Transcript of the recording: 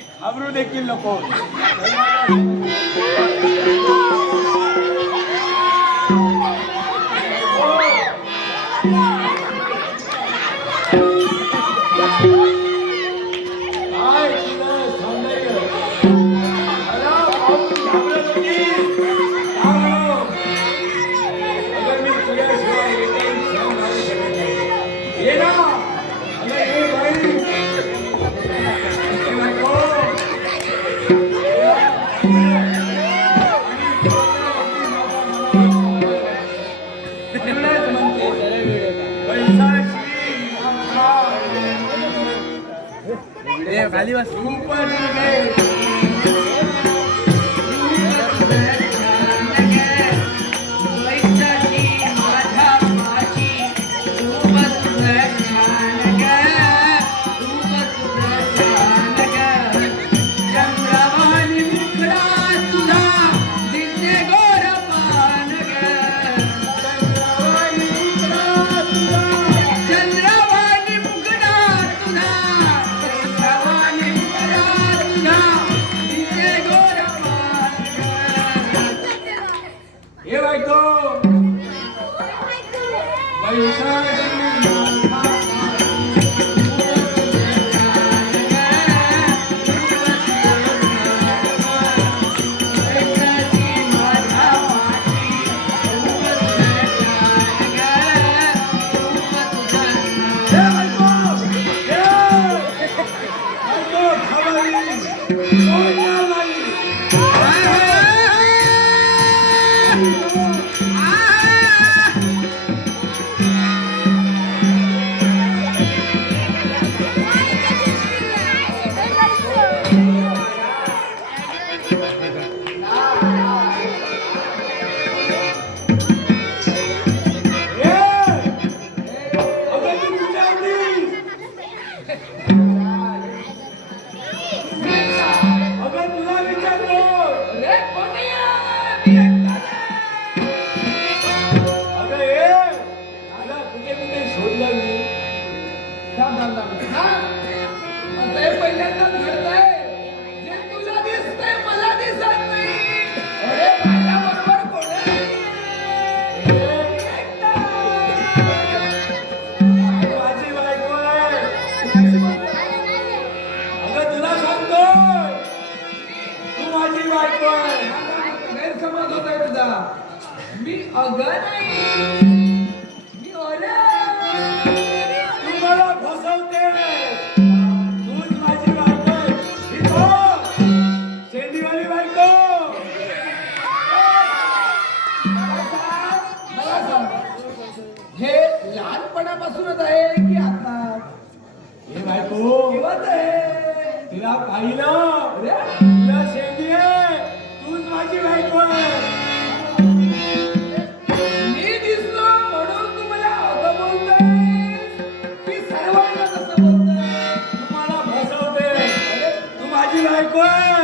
घाबरू देखील नको. ખાલી વાત. Here I go! Here I! का मी मी तुम्हाला फसवते. तूच माझी बायको इथो. बायको. मला हे लहानपणापासूनच आहे की आता? हे बायको किंवा तिला पाहिलं. तिला आहे. Fuego!